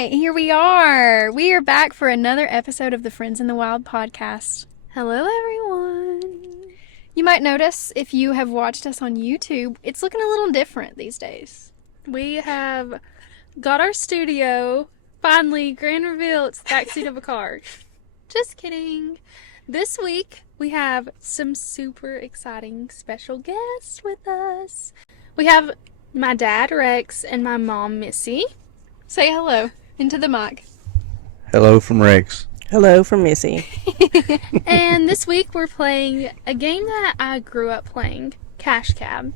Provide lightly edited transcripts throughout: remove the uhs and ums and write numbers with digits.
right, here we are. We are back for another episode of the Friends in the Wild podcast. Hello, everyone. You might notice if you have watched us on YouTube, it's looking a little different these days. We have got our studio. Finally, grand reveal, it's the backseat of a car. Just kidding. This week, we have some super exciting special guests with us. We have my dad, Rex, and my mom, Missy. Say hello into the mic. Hello from Rex. Hello from Missy. And this week, we're playing a game that I grew up playing, Cash Cab.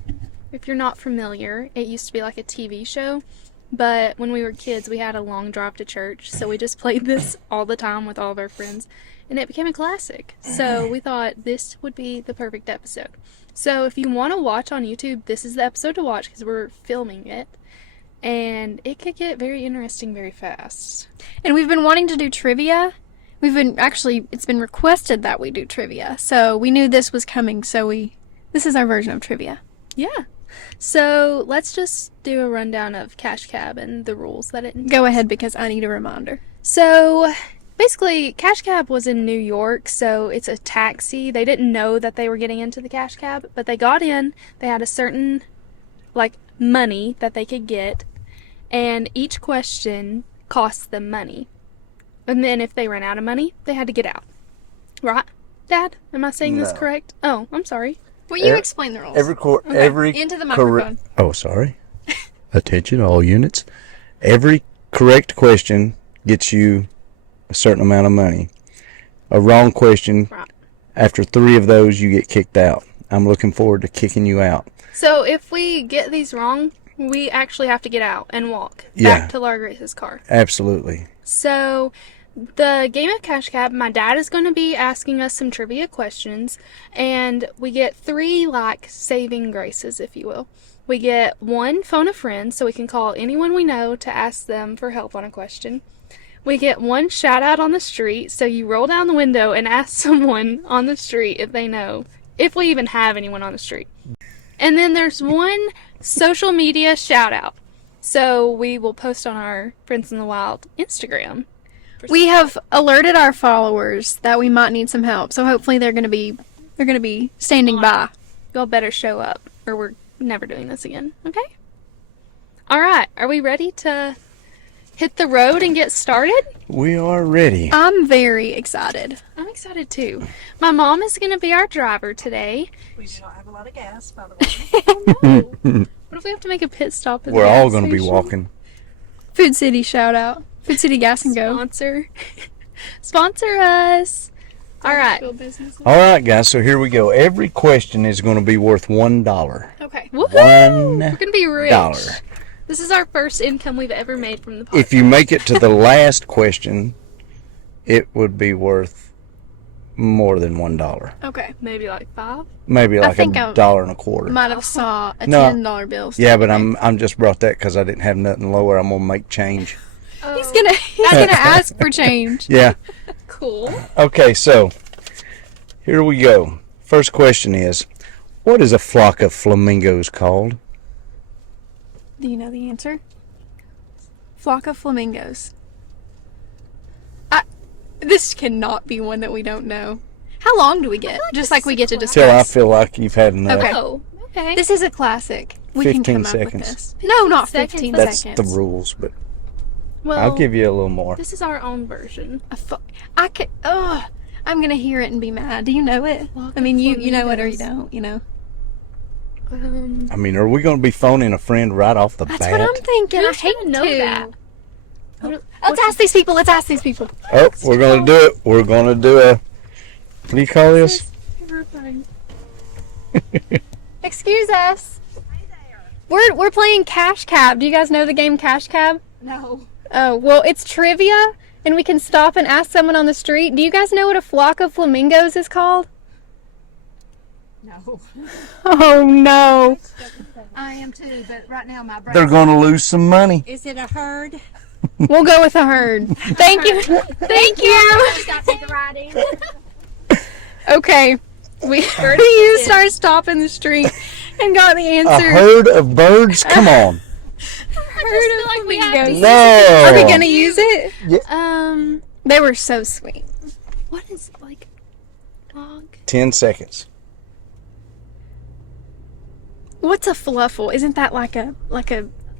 If you're not familiar, it used to be like a TV show. But when we were kids, we had a long drive to church, so we just played this all the time with all of our friends, and it became a classic. So we thought this would be the perfect episode. So if you want to watch on YouTube, this is the episode to watch because we're filming it, and it could get very interesting very fast. And we've been wanting to do trivia. It's been requested that we do trivia, so we knew this was coming, so this is our version of trivia. Yeah. So let's just do a rundown of Cash Cab and the rules that it entails. Go ahead because I need a reminder. So basically, Cash Cab was in New York, so it's a taxi. They didn't know that they were getting into the Cash Cab, but they got in. They had a certain, money that they could get, and each question cost them money. And then if they ran out of money, they had to get out. Right, Dad? Am I saying this No. correct? Oh, I'm sorry. Will you explain the rules? Every Into the microphone. Oh, sorry. Attention, all units. Every correct question gets you a certain amount of money. A wrong question, Right. after 3 of those, you get kicked out. I'm looking forward to kicking you out. So if we get these wrong, we actually have to get out and walk Yeah. back to Laura Grace's car. Absolutely. So, the game of Cash Cab, my dad is going to be asking us some trivia questions, and we get 3, saving graces, if you will. We get 1 phone a friend, so we can call anyone we know to ask them for help on a question. We get 1 shout out on the street, so you roll down the window and ask someone on the street if they know, if we even have anyone on the street. And then there's 1 social media shout out. So we will post on our Friends in the Wild Instagram. We have alerted our followers that we might need some help, so hopefully they're gonna be standing by. Y'all better show up, or we're never doing this again. Okay? Alright, are we ready to hit the road and get started? We are ready. I'm very excited. I'm excited too. My mom is going to be our driver today. We do not have a lot of gas, by the way. What if we have to make a pit stop at the We're all gas going to be station? walking. Food City shout out. Food City Gas and Go. Sponsor us. Alright. All right, guys, so here we go. Every question is going to be worth $1. Okay. Woohoo! $1. We're going to be rich. This is our first income we've ever made from the podcast. If you make it to the last question, it would be worth more than $1. Okay. Maybe 5? Maybe I like think I $1.25. might have saw a No. $10 bill. Yeah, but I'm just brought that because I didn't have nothing lower. I'm gonna make change. Oh, He's gonna ask for change. Yeah. cool. Okay, so here we go. First question is, what is a flock of flamingos called? Do you know the answer? Flock of flamingos. This cannot be one that we don't know. How long do we get? Just like we get to Till I discuss. feel like you've had enough. Okay. Oh, okay. This is a classic. We 15 can come up with seconds. this. No, not Seconds. 15 That's seconds. the rules, but well, I'll give you a little more. This is our own version. I could. Oh, I'm gonna hear it and be mad. Do you know it? I mean, you know it or you don't. You know. I mean, are we going to be phoning a friend right off the That's bat? what I'm thinking. Who's I hate gonna know to. that? Let's ask these people. Let's ask these people. Oh, we're going to do it. We're going to do a, what do you call this? Excuse us. We're playing Cash Cab. Do you guys know the game Cash Cab? No. Oh, well, it's trivia, and we can stop and ask someone on the street. Do you guys know what a flock of flamingos is called? No. Oh, no. I am too, but right now my brain. They're going to lose some money. Is it a herd? We'll go with a herd. Thank you. Thank you. Got to the writing. Okay. You start stopping the street and got the A answer. herd of birds? Come on. I just feel like We have to use No. Are we gonna use it? They were so sweet. What is like log? 10 seconds. What's a fluffle? Isn't that like a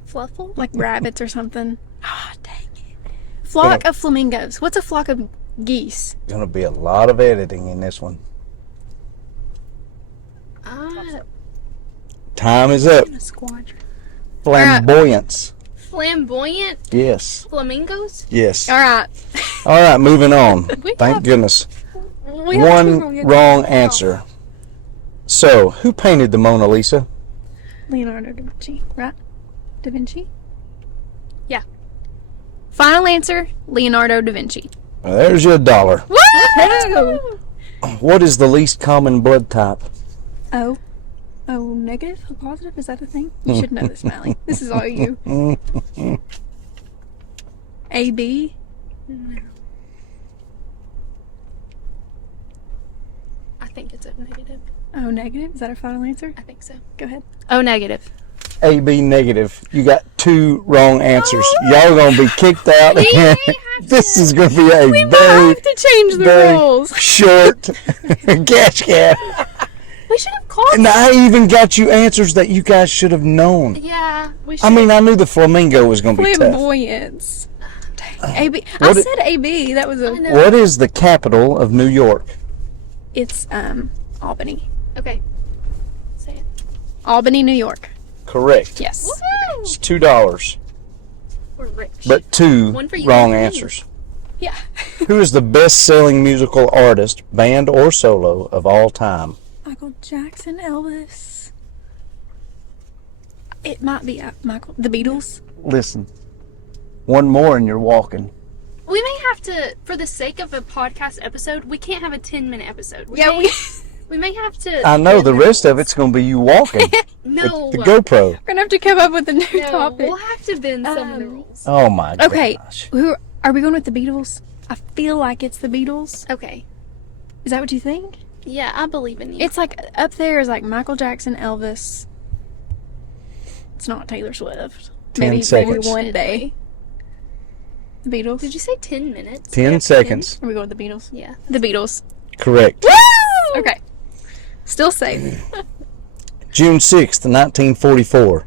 Fluffle? like rabbits or something? Ah, dang it. Flock of flamingos. What's a flock of geese? Gonna be a lot of editing in this one. Time is up. A squadron. Flamboyance. Flamboyant Yes. flamingos? Yes. All right. All right, moving on. We Thank have- goodness. We have two One wrong answer. So, who painted the Mona Lisa? Leonardo da Vinci, right? Da Vinci? Yeah. Final answer, Leonardo da Vinci. Well, there's your $1. Woo! What is the least common blood type? Oh. Oh, negative? Oh, positive? Is that a thing? You should know this, Mallie. This is all you. AB? I think it's O negative. Oh, negative? Is that our final answer? I think so. Go ahead. O negative. AB negative. You got 2 wrong answers. Y'all gonna be kicked out. This is gonna be a very, have to change the very rules. short cash cab. We should have called. And I even got you answers that you guys should have known. Yeah, we should. I mean, I knew the flamingo was gonna be tough. Flamboyance. Dang. AB. I What it- said AB. That was a. know. What is the capital of New York? It's Albany. Okay. Say it. Albany, New York. Correct. Yes. It's $2, We're rich. but 2 One for you, wrong one for me. answers. Yeah. Who is the best-selling musical artist, band or solo, of all time? Michael Jackson, Elvis. It might be Michael. The Beatles. Listen, one more and you're walking. We may have to, for the sake of a podcast episode, we can't have a 10-minute episode. Yeah, We may have to. I know the bend rest of rules. it's going to be you walking. No. The GoPro. We're gonna have to come up with a new No, topic. we'll have to bend some of the rules. Oh my Okay. gosh. Who are we going with? The Beatles? I feel like it's the Beatles. Okay. Is that what you think? Yeah, I believe in you. It's like up there is like Michael Jackson, Elvis. It's not Taylor Swift. 10 maybe seconds. one day. The Beatles. Did you say 10 minutes? 10 Yeah, seconds. Are we going with the Beatles? Yeah. The Beatles. Correct. Woo! Okay. Still safe. June 6th, 1944.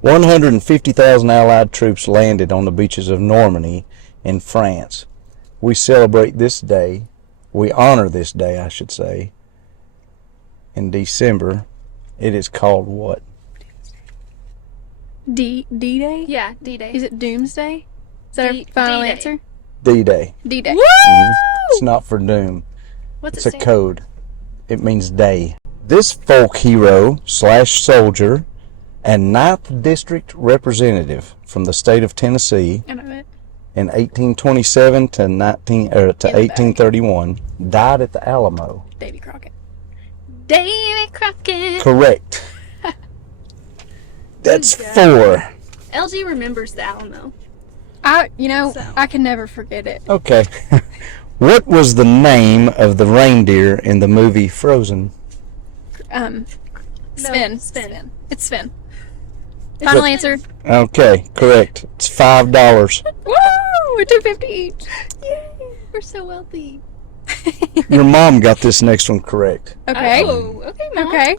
150,000 Allied troops landed on the beaches of Normandy in France. We celebrate this day. We honor this day, I should say, in December. It is called what? D-Day? Yeah, D-Day. Is it Doomsday? Is that our final D-Day. answer? D-Day. D-Day. It's not for doom. What's It's it a stand? code. It means day. This folk hero / soldier and 9th District representative from the state of Tennessee I know it. in 1827 to 1831 died at the Alamo. Davy Crockett. Davy Crockett. Correct. That's Good 4. LG remembers the Alamo. I can never forget it. Okay. What was the name of the reindeer in the movie Frozen? Spin. Spin. It's Spin. Final answer. Okay, correct. It's $5. Woo! We're $2.50 each. We're so wealthy. Your mom got this next one correct. Okay. Oh, okay, Mom. Okay.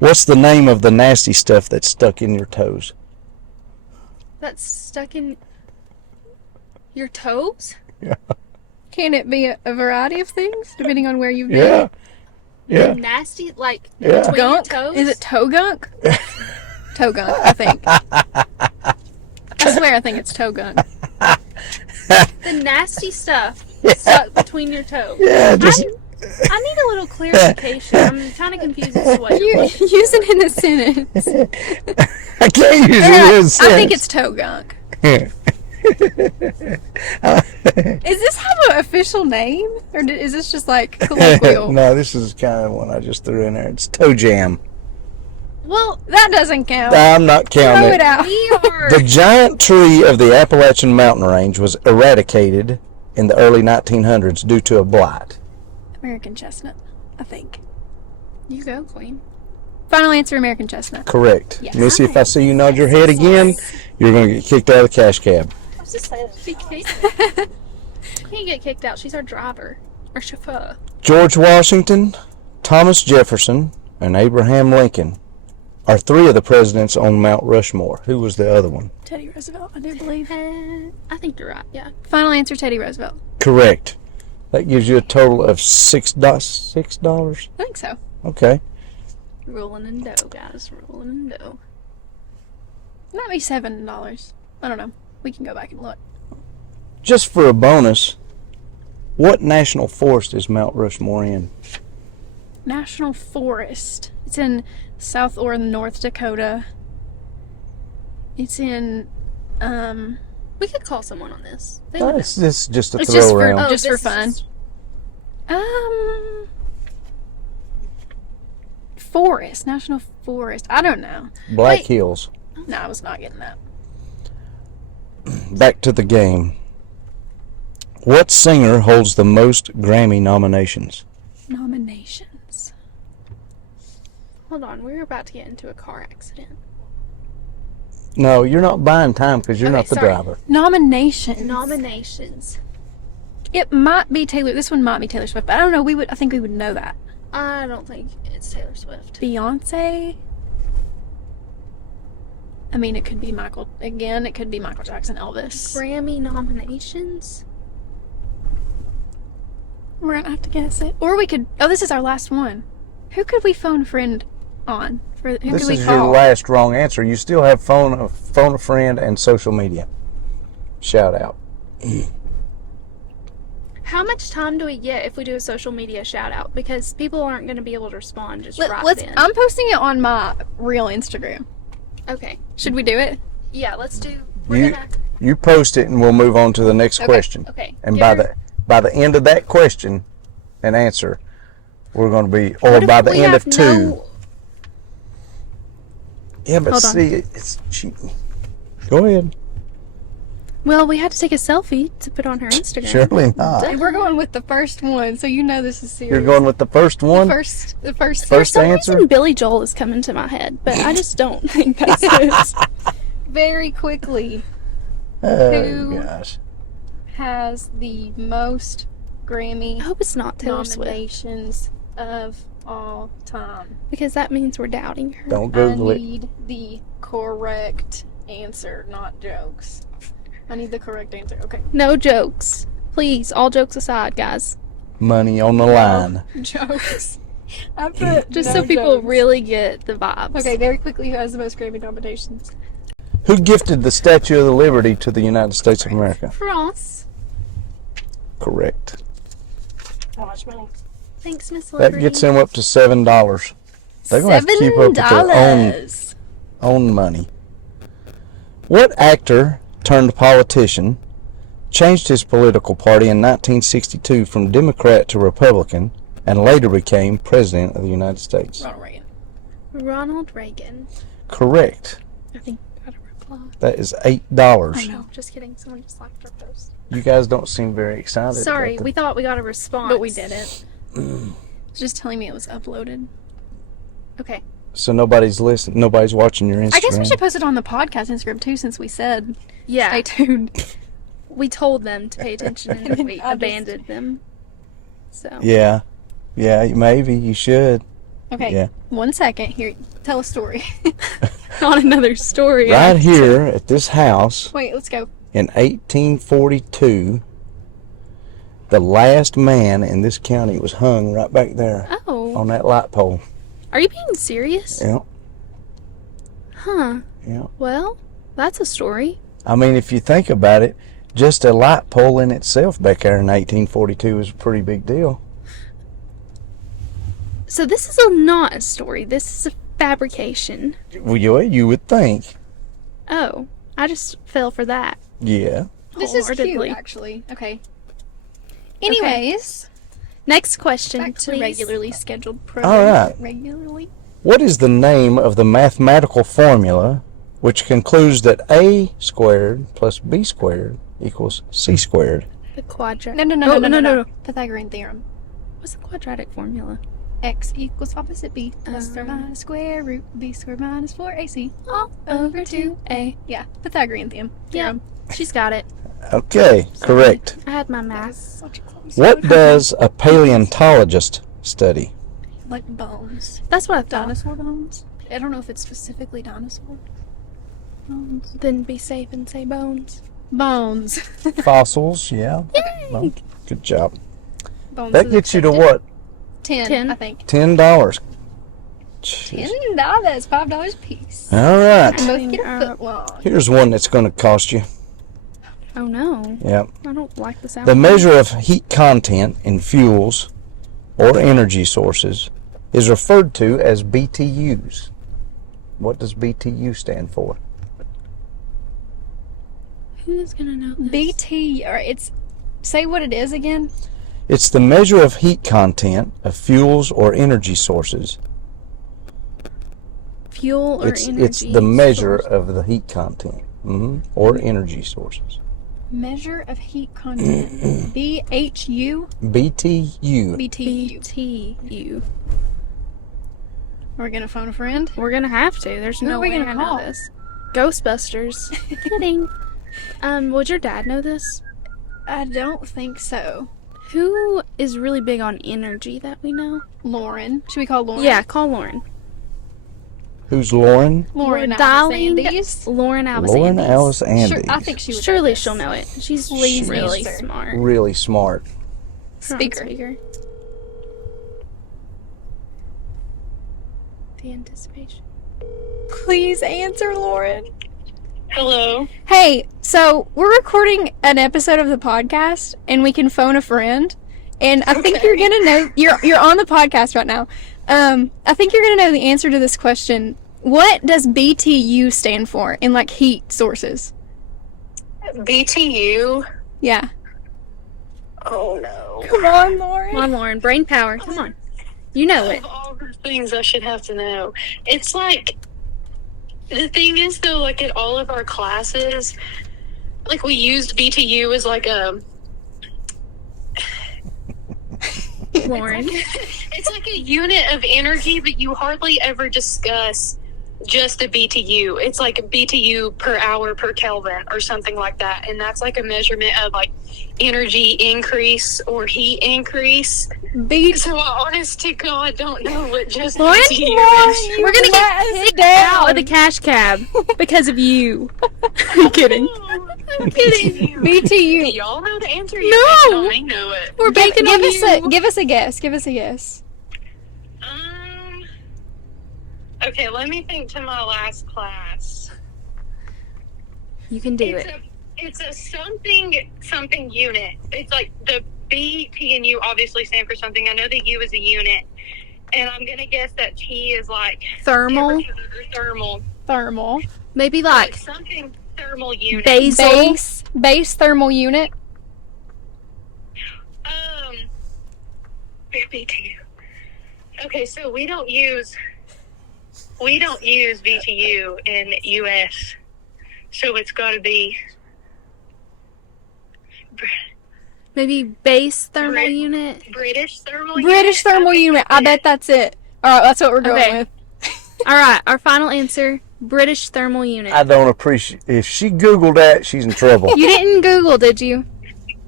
What's the name of the nasty stuff that's stuck in your toes? That's stuck in your toes? Can it be a variety of things depending on where you've been? Yeah. Yeah. Nasty, like Yeah. between Gunk? your toes? Is it toe gunk? Toe gunk, I think. I swear I think it's toe gunk. the nasty stuff stuck between your toes? Yeah, just I need a little clarification. I'm kind of confused as to what you're You use it in a sentence. I can't use Yeah, it as I think it's toe gunk. Is this have an official name? Or is this just like colloquial? No, this is kind of one I just threw in there. It's toe jam. Well, That doesn't count. I'm not counting Throw it. it out. we are. The giant tree of the Appalachian mountain range was eradicated in the early 1900s due to a blight. American chestnut, I think. You go, Queen. Final answer, American chestnut. Correct. Yes. Missy, if I see you nod your head again, you're going to get kicked out of the cash cab. I was just saying. She can't get kicked out. She's our driver. Our chauffeur. George Washington, Thomas Jefferson, and Abraham Lincoln are 3 of the presidents on Mount Rushmore. Who was the other one? Teddy Roosevelt, I do believe. I think you're right, yeah. Final answer, Teddy Roosevelt. Correct. That gives you a total of $6. I think so. Okay. Rolling in dough, guys. Rolling in dough. Might be $7. I don't know. We can go back and look. Just for a bonus, what national forest is Mount Rushmore in? National Forest. It's in South or North Dakota. It's in, We could call someone on this. They Oh, would know. this is just a It's throw just for- around. just for this is fun. just- Forest. National Forest. I don't know. Black wait. Hills. No, I was not getting that. Back to the game. What singer holds the most Grammy nominations? Nominations. Hold on, we're about to get into a car accident. No, you're not buying time because you're Okay, not the sorry. driver. Nominations. Nominations. It might be Taylor. This one might be Taylor Swift, but I don't know. I think we would know that. I don't think it's Taylor Swift. Beyonce. I mean, it could be Michael. Again, it could be Michael Jackson, Elvis. Grammy nominations? We're gonna have to guess it. Or we could. Oh, this is our last one. Who could we phone a friend on? Who This could we is call? your last wrong answer. You still have phone a friend and social media. Shout out. How much time do we get if we do a social media shout out? Because people aren't going to be able to respond just right Let's. then. I'm posting it on my real Instagram. Okay. Should we do it? Yeah, let's do. We're You gonna. you post it and we'll move on to the next Okay. question. Okay. And Garrett, by the end of that question and answer, we're going to be, or what if by the we end have of 2. no- Yeah, but Hold on. see, it's cheating. Go ahead. Well, we had to take a selfie to put on her Instagram. Surely not. Duh. We're going with the first one, so you know this is serious. You're going with the first one? The first. For First some answer? reason, Billy Joel is coming to my head, but I just don't think that's it. Very quickly. Oh, Who- gosh. Has the most Grammy I hope it's not Taylor Swift, nominations of all time. because that means we're doubting her. Don't Google I it. need the correct answer, not jokes. I need the correct answer. Okay. No jokes. Please, all jokes aside, guys. Money on the line. Jokes. I put Just no so people jokes. really get the vibes. Okay, very quickly, who has the most Grammy nominations? Who gifted the Statue of the Liberty to the United States of America? France. Correct. How much money? Thanks, Miss That Liberty. gets them up to $7. They're going to have to keep up with their $7. own money. What actor turned politician changed his political party in 1962 from Democrat to Republican and later became President of the United States? Ronald Reagan. Ronald Reagan. Correct. I think I got a reply. That is $8. I know. Just kidding. Someone just liked our post. You guys don't seem very excited. Sorry, about we thought we got a response. But we didn't. It's just telling me it was uploaded. Okay. So nobody's listening. Nobody's watching your Instagram. I guess we should post it on the podcast Instagram too, since we said Yeah. stay tuned. We told them to pay attention and then we I just- abandoned them. So. Yeah. Yeah, maybe you should. Okay, Yeah. 1 second. Here, tell a story. On another story. Right here at this house Wait, let's go. in 1842, the last man in this county was hung right back there Oh. on that light pole. Are you being serious? Yeah, Huh. yeah. Well, that's a story. I mean, if you think about it, just a light pole in itself back there in 1842 is a pretty big deal. So this is not a story. This is a fabrication. Well, you would think. Oh. I just fell for that. Yeah. This is cute, Wholeheartedly. actually. Okay. Anyways, Next question, back to please. regularly scheduled program. All right. Regularly. What is the name of the mathematical formula which concludes that a squared plus b squared equals c squared? The quadratic. No. no. Pythagorean theorem. What's the quadratic formula? X equals opposite B. Plus or minus square root B squared minus 4AC all over 2A. Yeah, Pythagorean theorem. Yeah, she's got it. Okay, correct. I had my math. Such a close. What does a paleontologist study? Like bones. That's what I thought. Dinosaur bones? I don't know if it's specifically dinosaur bones. Then be safe and say bones. Bones. Fossils, yeah. Yay! Well, good job. Bones That is gets you to accepted. what? 10, I think. $10. Jeez. $10, $5 a piece. All right. Both get a foot long. Here's one that's going to cost you. Oh no. Yep. I don't like the sound. The measure of heat content in fuels or energy sources is referred to as BTUs. What does BTU stand for? Who's gonna know this? BT, or it's, say what it is again. It's the measure of heat content of fuels or energy sources. Fuel or energy? It's the measure source. of the heat content or energy sources. Measure of heat content. BHU? BTU. BTU. BTU. We're gonna phone a friend. We're gonna have to. There's Who no are we way gonna I know call? this. Ghostbusters. Kidding. Would your dad know this? I don't think so. Who is really big on energy that we know? Lauren. Should we call Lauren? Yeah, call Lauren. Who's Lauren? Lauren We're dialing Alice Lauren Alice Lauren Andes. Alice Andes. Sure, I think she would. Surely know this. she'll know it. She's Please really answer. smart. Really smart. Turn on Speaker. The anticipation. Please answer, Lauren. Hello. Hey, so we're recording an episode of the podcast, and we can phone a friend. And I think you're gonna know. You're on the podcast right now. I think you're gonna know the answer to this question. What does BTU stand for in like heat sources? BTU. Yeah. Oh no. Come on, Lauren. Come on, Lauren. Brain power. Come on. You know it. Of all the things I should have to know, it's like the thing is though, like at all of our classes, like we used BTU as like a. Lauren. It's like a unit of energy, but you hardly ever discuss just a BTU. It's like a BTU per hour per Kelvin or something like that. And that's like a measurement of like energy increase or heat increase. So I honest to God don't know what just Lauren, BTU is. We're gonna let get us kicked down. out of the cash cab because of you. I'm kidding. I'm kidding. BTU. Y'all know the answer? No. I know it. We're banking on you. Give us a guess. Give us a guess. Okay, let me think to my last class. You can do it. It's a something unit. It's like the B, T, and U obviously stand for something. I know the U is a unit. And I'm going to guess that T is like Thermal. temperature or thermal. Thermal. Maybe like Something thermal unit. basal. Base thermal unit. BTU. Okay, so we don't use BTU in US. So it's got to be Maybe base thermal Brit- unit. British thermal British unit. thermal unit. I bet that's it. All right, that's what we're going Okay. with. All right, our final answer: British thermal unit. I don't appreciate. If she Googled that, she's in trouble. You didn't Google, did you?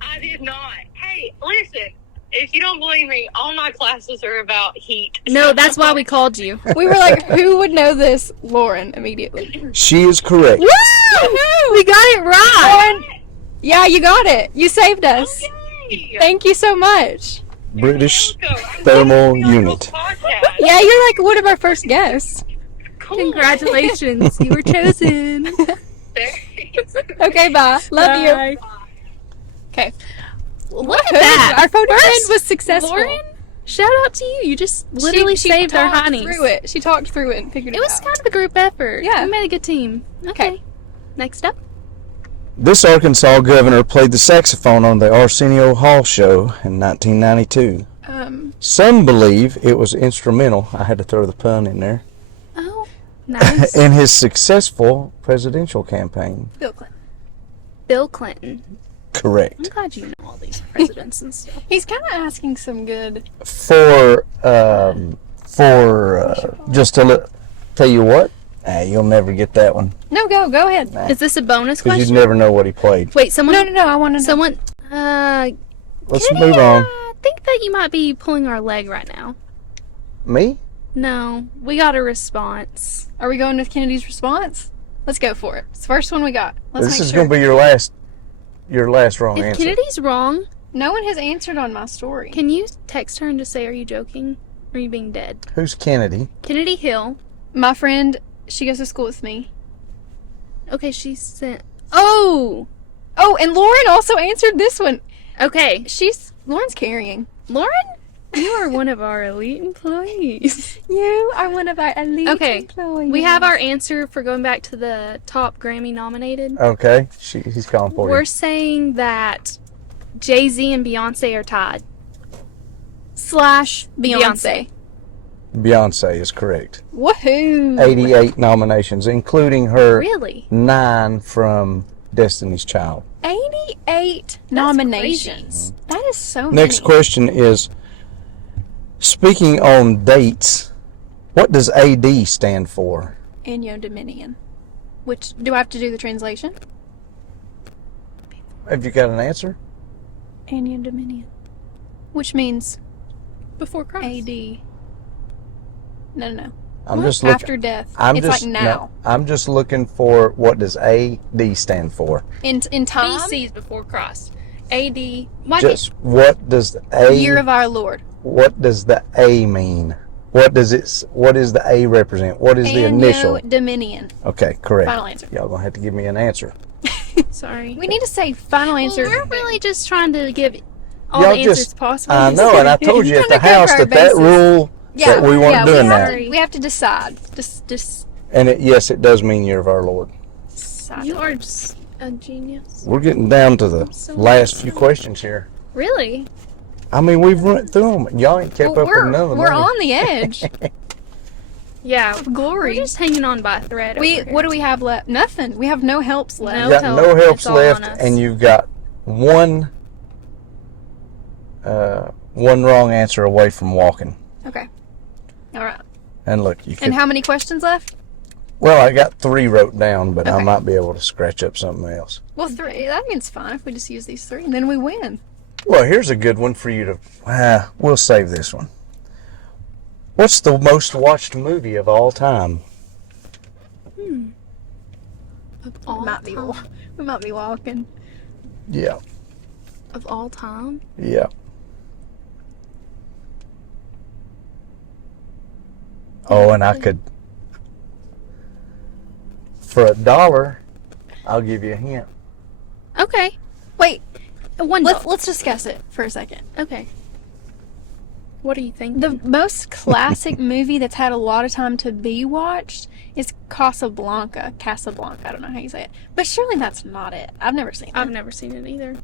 I did not. Hey, listen. If you don't believe me, all my classes are about heat. No, that's why we called you. We were like, who would know this? Lauren, immediately. She is correct. Woo! We got it right. Lauren, yeah, you got it. You saved us. Yay! Thank you so much. British Welcome. I'm thermal glad to be on unit. this podcast. Yeah, you're like one of our first guests. Cool. Congratulations, you were chosen. Thanks. Okay, bye. Love you. Bye. Okay. Look at that. Our phone friend First, was successful. Lauren, shout out to you. You just literally She saved our talked honeys. through it. She talked through it and figured it, It was out. kind of a group effort. Yeah. We made a good team. Okay. Next up. This Arkansas governor played the saxophone on the Arsenio Hall show in 1992. Some believe it was instrumental. I had to throw the pun in there. Oh, nice. In his successful presidential campaign. Bill Clinton. Bill Clinton. Correct. I'm glad you know all these presidents and stuff. He's kind of asking some good. For just to tell you what, you'll never get that one No, go ahead. Is this a bonus because question? you'd never know what he played. Wait, someone. No. I want to know. Someone. Let's Kennedy, move on. I think that you might be pulling our leg right now. Me? No, we got a response. Are we going with Kennedy's response? Let's go for it. It's the first one we got. Let's This make is sure. going to be your last wrong If answer. Kennedy's wrong, No one has answered on my story. can you text her and just say, "Are you joking? Or are you being dead?" Who's Kennedy? Kennedy Hill. My friend, she goes to school with me. Okay, she sent. Oh. Oh, and Lauren also answered this one. Okay, Lauren's carrying. Lauren, you are one of our elite employees. You are one of our elite Okay, employees. we have our answer for going back to the top Grammy nominated. Okay, he's calling for We're you. saying that Jay-Z and Beyonce are tied. / Beyonce. Beyonce is correct. Woohoo! 88 nominations, including her Really? 9 from Destiny's Child. 88 nominations. That is so many. Next question is, speaking on dates, what does AD stand for? Anno Dominion. Which, do I have to do the translation? Have you got an answer? Anno Dominion. Which means Before Christ. AD. No. I'm What? just looking. After death. I'm It's just like now. no, I'm just looking for what does AD stand for. In time? BC is before Christ. AD. Why Just what does A? Year of our Lord. What does the A mean? What does it? What does the A represent? What is the initial? Anno Dominion. Okay, correct. Final answer. Y'all gonna have to give me an answer. Sorry. We need to say final Well, answer. we're really just trying to give all Y'all the answers just- possible. I know, and I told you at the Trying to cover house our that bases. rule that we weren't doing that. We have to decide. Just And yes, it does mean year of our Lord. decide. You are just a genius. We're getting down to the so last few questions here. Really? I mean, we've run through them. Y'all ain't kept Well, up with none of them. we're on the edge Yeah. of glory. We're just hanging on by a thread. What do we have left? Nothing. We have no helps left. No. You got no helps It's all left, on us. and you've got one wrong answer away from walking. Okay. All right. And look, you And can. how many questions left? Well, I got 3 wrote down, but I Okay. might be able to scratch up something else. Well, 3. That means fine if we just use these 3, and then we win. Well, here's a good one for you to. We'll save this one. What's the most watched movie of all time? Of all time. We might be walking. Yeah, Of all time? yeah. Oh, and I could. For $1, I'll give you a hint. Okay. Wait. One Let's discuss it for a second. Okay. What do you think? The most classic movie that's had a lot of time to be watched is Casablanca. Casablanca. I don't know how you say it, but surely that's not it. I've never seen it. I've never seen it either.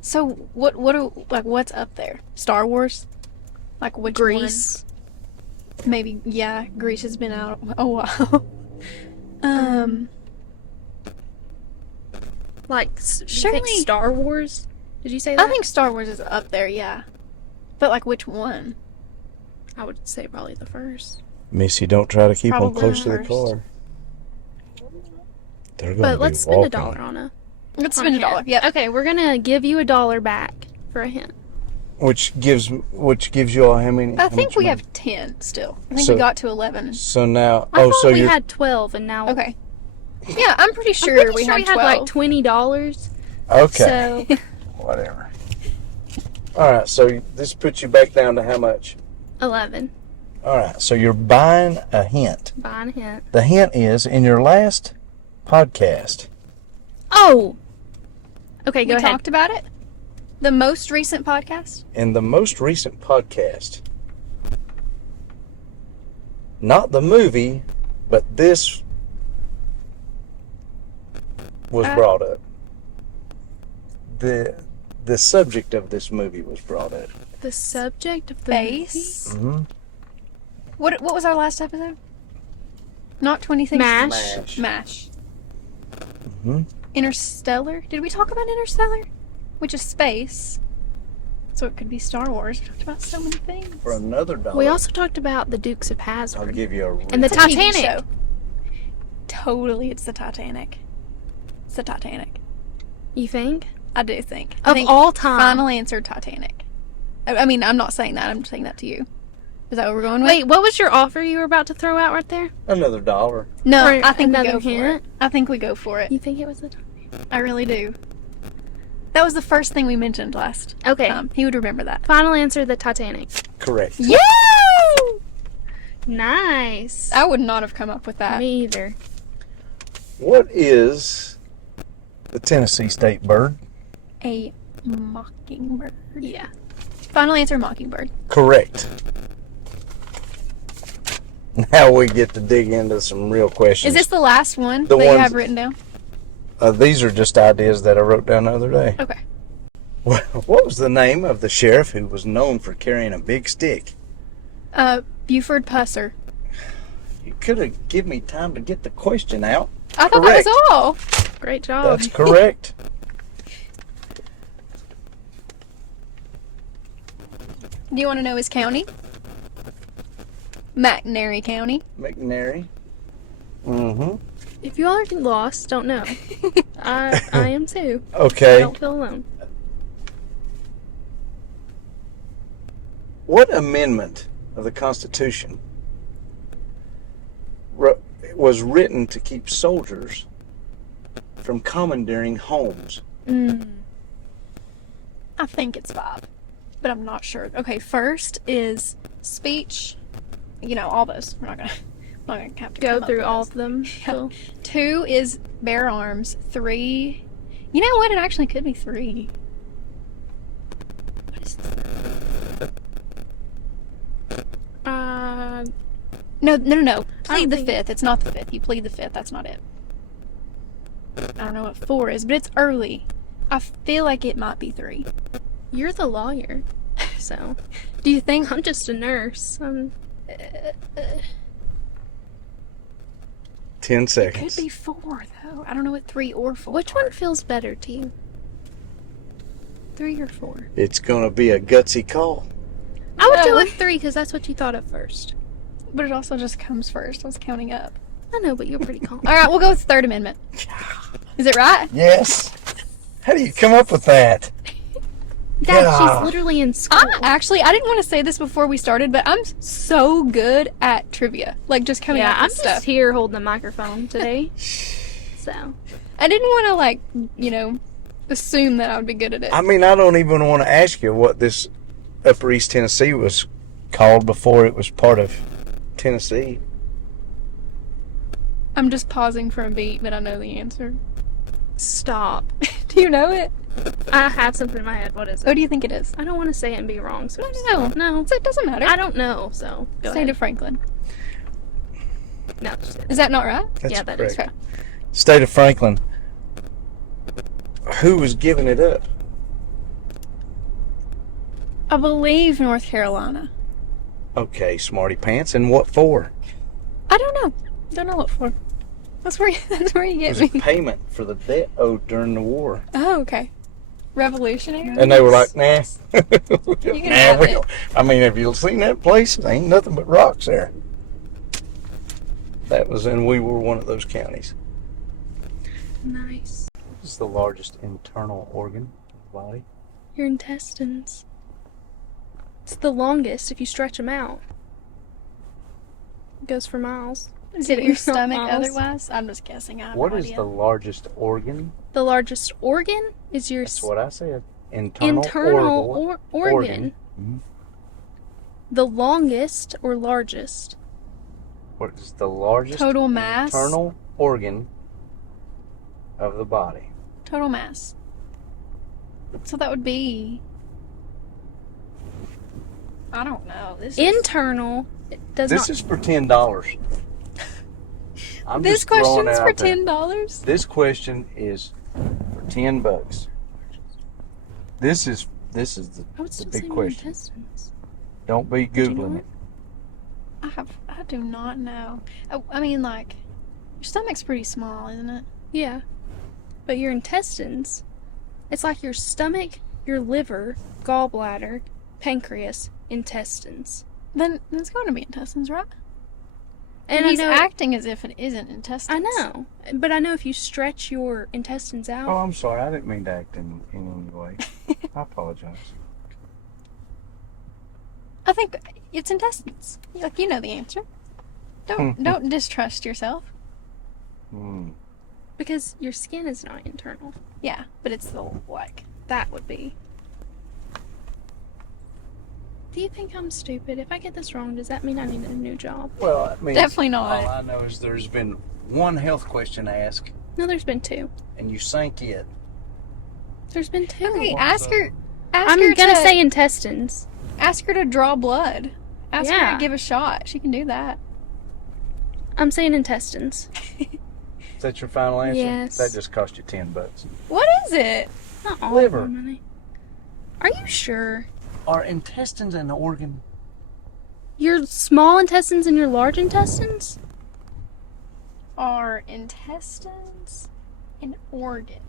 So what's up there? Star Wars? Like which Grease. one? Maybe yeah. Grease has been out a while. Like, do you Surely- think Star Wars? Did you say that? I think Star Wars is up there. Yeah, but like which one? I would say probably the first. Missy, don't try to keep them Probably close to the first. car. They're going But to be let's spend walking. $1 on a. Let's on spend a $1. hint. Yep. Okay, we're gonna give you $1 back for a hint. Which gives you all how many? I how think much we money? have 10 still. I think So- we got to 11. So now, I thought so we you're had 12, and now Okay. Yeah, I'm pretty I'm sure pretty we sure had 12. like $20. okay. So Whatever. All right. So this puts you back down to how much? 11. All right. So you're buying a hint. Buying a hint. The hint is in your last podcast. Oh. Okay, go we ahead. talked about it. The most recent podcast. In the most recent podcast, not the movie, but this was brought up. The subject of this movie was brought up. The subject of the Base. Mm-hmm. What was our last episode? Not 20 things. MASH. MASH. Mm-hmm. Interstellar. Did we talk about Interstellar? Which is space. So it could be Star Wars. We talked about so many things. For another dollar, We also talked about the Dukes of I'll Hazzard. give you a And the It's a TV Titanic. show. Totally, it's the Titanic. It's the Titanic. You think? I do think. I Of think all time. Final answer, Titanic. I mean, I'm not saying that. I'm saying that to you. Is that what we're going with? Wait, what was your offer you were about to throw out right there? another dollar. No, For I think we another go for it. hint? I think we go for it. You think it was the I really do. That was the first thing we mentioned last Okay. time. He would remember that. Final answer, the Titanic. Correct. Yeah! Nice. I would not have come up with that. Me either. What is the Tennessee state bird? A mockingbird. Yeah. Final answer, mockingbird. Correct. Now we get to dig into some real questions. Is this the last one The that you ones- have written down? These are just ideas that I wrote down the other day. Okay. What was the name of the sheriff who was known for carrying a big stick? Buford Pusser. You could have given me time to get the question out. I thought Correct. that was all. Great job. That's correct. Do you want to know his county? McNairy County. McNairy. Mm-hmm. If you all are lost, don't know. I am too. I Okay. don't feel alone. What amendment of the Constitution was written to keep soldiers from commandeering homes? I think it's 5, but I'm not sure. Okay, first is speech. You know, all those. We're not gonna have to Go come up through with all those. of them. So. 2 is bear arms. 3. You know what? It actually could be 3. What is No. Plead the think- 5th. It's not the 5th. You plead the 5th. That's not it. I don't know what 4 is, but it's early. I feel like it might be 3. You're the lawyer. So. Do you think? I'm just a nurse. 10 It seconds. could be 4 though. I don't know what 3 or 4. Which one feels better to you? 3 or 4? It's going to be a gutsy call. I would do No. it 3 because that's what you thought of first. But it also just comes first. I was counting up. I know, but you're pretty calm. All right, we'll go with the Third Amendment. Is it right? Yes. How do you come up with that? Dad, Yeah. she's literally in school. I didn't want to say this before we started, but I'm so good at trivia. Like just coming Yeah, up I'm with just stuff. here holding the microphone today. So. I didn't want to assume that I would be good at it. I mean, I don't even want to ask you what this Upper East Tennessee was called before it was part of Tennessee. I'm just pausing for a beat, but I know the answer. Stop. Do you know it? I have something in my head. What is it? What do you think it is? I don't want to say it and be wrong. So No. No. So it doesn't matter. I don't know. So. Go State ahead. of Franklin. No, just Is that not right? That's Yeah, that is correct. Okay. State of Franklin. Who was giving it up? I believe North Carolina. Okay, smarty pants. And what for? I don't know. Don't know what for. That's where you It get was me. a payment for the debt owed during the war. Oh, okay. Revolutionary. And they were like, nah. can have we it. don't. I mean, have you seen that place? There ain't nothing but rocks there. That was, and we were one of those counties. nice. What is the largest internal organ of the body? Your intestines. It's the longest if you stretch them out. It goes for miles. Is it your stomach Miles. otherwise? I'm just guessing. I have What no is idea. the largest organ? The largest organ is your That's what I said. Internal organ. Mhm. The longest or largest? What is the largest Total mass? internal organ of the body? Total mass. So that would be. I don't know. Internal. It does This not. is for $10. This question is for $10. This question is for $10. This is I would the still big say my question. intestines. Don't be you googling know it. I do not know. I mean, like, your stomach's pretty small, isn't it? Yeah. But your intestines, it's like your stomach, your liver, gallbladder, pancreas, intestines. Then it's going to be intestines, right? And he's I know, acting as if it isn't intestines. I know, but I know if you stretch your intestines out. Oh, I'm sorry. I didn't mean to act in any way. I apologize. I think it's intestines. Like, you know the answer. Don't distrust yourself. Because your skin is not internal. Yeah, but it's the like. That would be. Do you think I'm stupid? If I get this wrong, does that mean I need a new job? Well, I mean, Definitely not. All I know is there's been one health question asked, No, there's been 2. and you sank it. There's been 2. Okay, Well, ask so- her. Ask I'm her gonna to say intestines. ask her to draw blood. Ask her Yeah. to give a shot. She can do that. I'm saying intestines. Is that your final answer? Yes. That just cost you $10. What is it? Not all Liver. of my money. Are you sure? Are intestines an organ? Your small intestines and your large intestines? Are intestines an organ?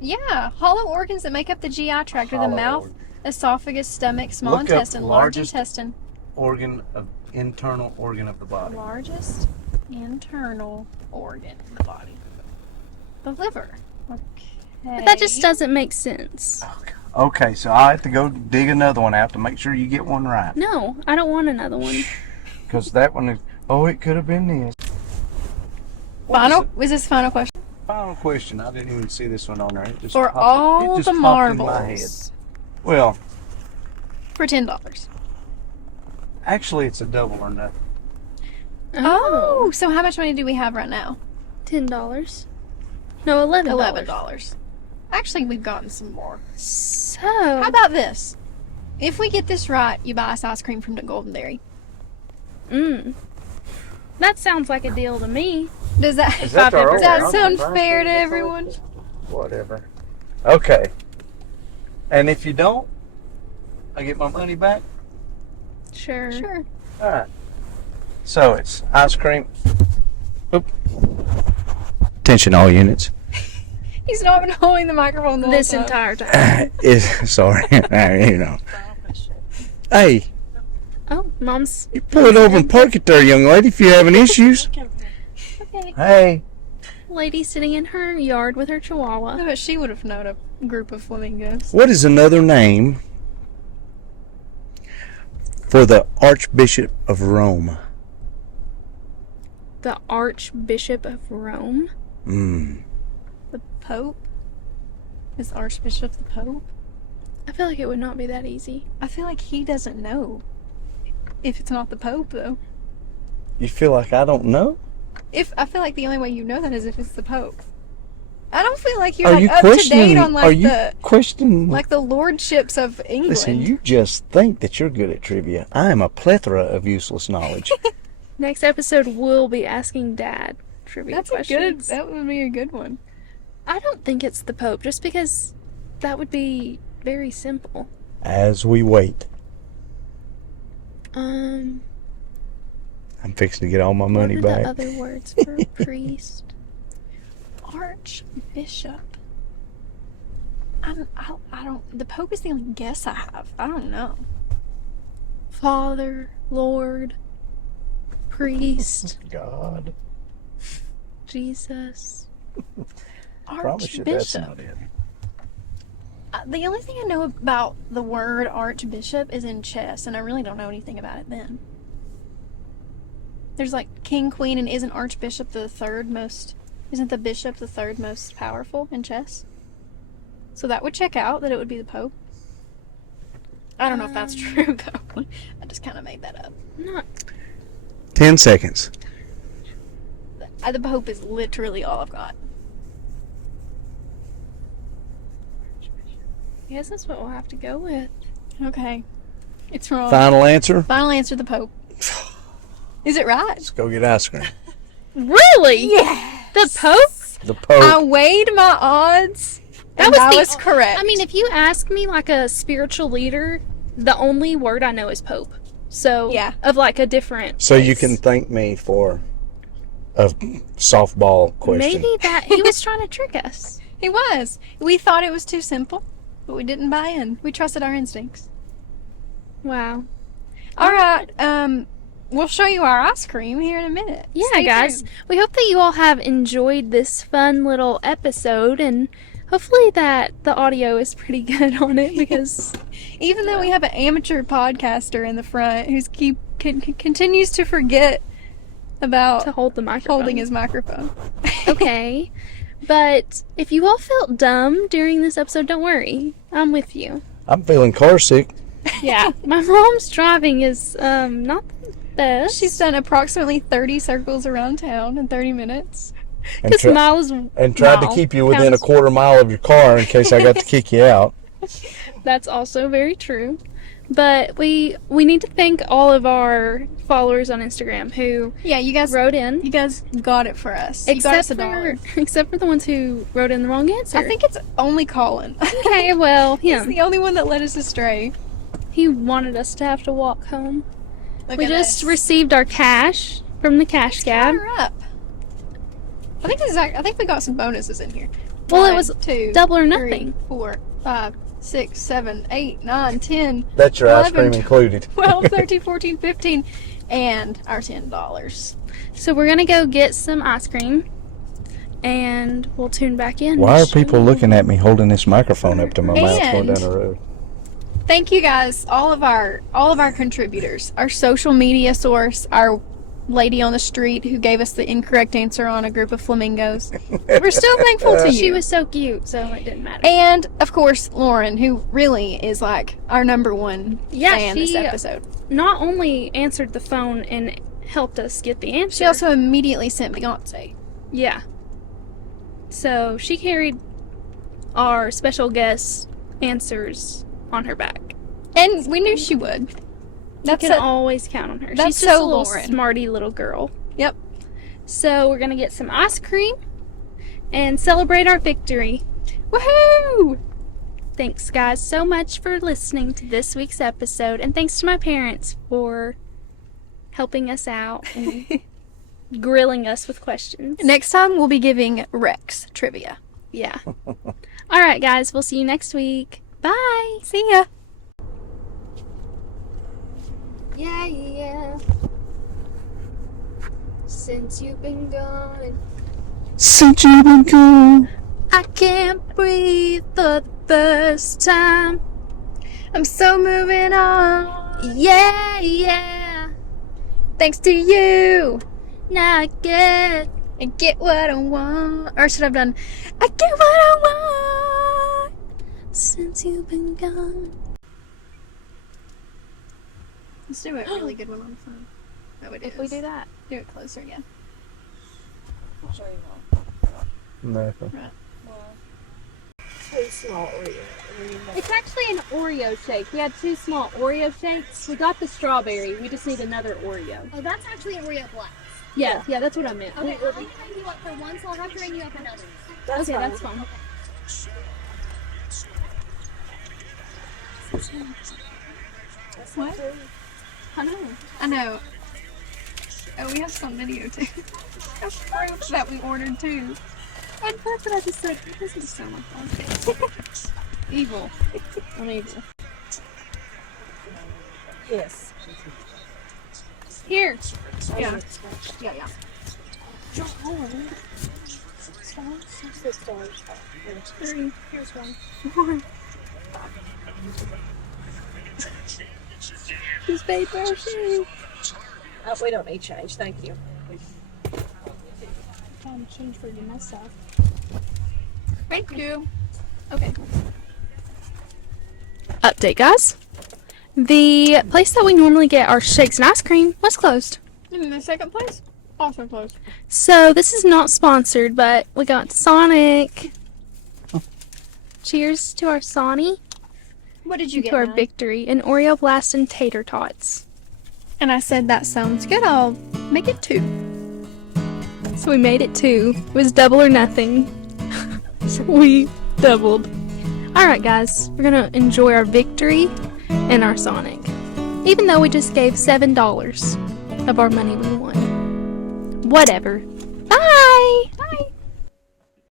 Yeah, hollow organs that make up the GI tract are the Hollow mouth, organ. esophagus, stomach, small Look up intestine, large largest- intestine. Internal organ of the body. Largest internal organ in the body. The liver. Okay. But that just doesn't make sense. Okay, so I have to go dig another one out to make sure you get one right. No, I don't want another one. Because that one is, it could have been this. Final? Was this final question? Final question. I didn't even see this one on there. It just For popped- it all just the popped in my marbles. head. Well, For $10. actually, it's a double or nothing. Oh, so how much money do we have right now? $10. No, $11. $11. Actually, we've gotten some more. So, How about this? If we get this right, you buy us ice cream from the Golden Dairy. that sounds like a deal to me. Does that, Is that our does that own sound price fair to tag? everyone? Whatever. Okay. And if you don't, I get my money back? Sure. Sure. Alright. So it's ice cream. Oop. Attention all units. He's not been holding the microphone the This whole time. entire time. Sorry. you know. Hey, Oh, Mom's. you pull it over and park it there, young lady, if you're having issues. Okay. Hey. Lady sitting in her yard with her chihuahua. I bet she would have known a group of flamingos. What is another name for the Archbishop of Rome? The Archbishop of Rome. The Pope? Is Archbishop the Pope? I feel like it would not be that easy. I feel like he doesn't know. If it's not the Pope, though. You feel like I don't know? I feel like the only way you know that is if it's the Pope. I don't feel like you're Are like you up to questioning? date on Are like you the questioning? lordships of England. Listen, you just think that you're good at trivia. I am a plethora of useless knowledge. Next episode, we'll be asking Dad trivia That's a good. questions. That would be a good one. I don't think it's the Pope, just because that would be very simple. As we wait, Um, I'm fixing to get all my what money are back. the other words for priest? Archbishop. I don't. The Pope is the only guess I have. I don't know. Father, Lord, priest, God. Jesus. Promise you that's Archbishop. not it. The only thing I know about the word archbishop is in chess, and I really don't know anything about it then. There's like king, queen, and isn't archbishop the third most? Isn't the bishop the third most powerful in chess? So that would check out that it would be the Pope. I don't know if that's true though. I just kind of made that up. Not 10 seconds. The Pope is literally all I've got. I guess that's what we'll have to go with. Okay, it's wrong. Final answer? Final answer: the Pope. Is it right? Let's go get ice cream. Really? Yeah. The Pope? The Pope. I weighed my odds. That and was I the- was correct. I mean, if you ask me like a spiritual leader, the only word I know is Pope. So, Yeah. of like a different So you place. can thank me for a softball question. Maybe that he was trying to trick us. He was. We thought it was too simple, but we didn't buy in. We trusted our instincts. Wow. All right. We'll show you our ice cream here in a minute. Yeah, Stay guys. tuned. We hope that you all have enjoyed this fun little episode, and hopefully that the audio is pretty good on it because Even though we have an amateur podcaster in the front who's continues to forget about to hold the microphone. holding his microphone. Okay. But if you all felt dumb during this episode, don't worry. I'm with you. I'm feeling car sick. Yeah. My mom's driving is not the best. She's done approximately 30 circles around town in 30 minutes. And, Because tri- miles and tried to mile keep you within a counts. quarter mile of your car in case I got to kick you out. That's also very true. But we need to thank all of our followers on Instagram who Yeah, you guys wrote in. You guys got it for us. You got us $1. Except for the ones who wrote in the wrong answer. I think it's only Colin. Okay, well, He's him. the only one that led us astray. He wanted us to have to walk home. Look We at just us. received our cash from the cash cab. Fire up. I think we got some bonuses in here. Well, it 1, was 2, double or 3, nothing. 4, 5, 6, 7, 8, 9, 10, That's your ice 11, cream included. 12, 13, 14, 15, and our $10. So we're gonna go get some ice cream, and we'll tune back in. Why are people looking at me holding this microphone up to my mouth going And- down the road? Thank you guys, all of our contributors, our social media source, our lady on the street who gave us the incorrect answer on a group of flamingos. We're still thankful to you. She was so cute, so it didn't matter. And of course, Lauren, who really is like our number one fan this she episode. not only answered the phone and helped us get the answer. She also immediately sent Beyonce. Yeah. So she carried our special guest answers on her back. And we knew she would. You That's can it. always count on her. That's She's just so a little Lauren. smarty little girl. Yep. So we're gonna get some ice cream and celebrate our victory. Woohoo! Thanks, guys, so much for listening to this week's episode, and thanks to my parents for helping us out and grilling us with questions. Next time we'll be giving Rex trivia. Yeah. All right, guys, we'll see you next week. Bye. See ya. Yeah, yeah. Since you've been gone, Since you've been gone. I can't breathe for the first time. I'm so moving on. Yeah, yeah. Thanks to you. Now I get. I get what I want. Or should I have done, I get what I want. Since you've been gone. Let's do a really good one on the phone. Oh, it If we do that. Do it closer again. I'll show you one. Nothing. Two small Oreos. It's actually an Oreo shake. We had 2 small Oreo shakes. We got the strawberry. We just need another Oreo. Oh, that's actually Oreo Black. Yeah, that's what I meant. Okay, I'll ring you up for one, so I'll have to ring you up another. That's fine. What? I know. Oh, we have some video too. Of fruit that we ordered too. At first, I just said, this is so much fun. Evil. I'm evil. Yes. Here. Yeah. Yeah. Three. Here's one. Just paper shoe. Oh, we don't need change. Thank you. Trying to change for you myself. Thank you. Okay. Update, guys. The place that we normally get our shakes and ice cream was closed. In the second place, also closed. So this is not sponsored, but we got Sonic. Cheers to our Sonny. What did you get? To our Mallie? victory. An Oreo Blast and tater tots. And I said that sounds good. I'll make it 2. So we made it 2. It was double or nothing. So we doubled. Alright, guys. We're going to enjoy our victory and our Sonic. even though we just gave $7 of our money we won. Whatever.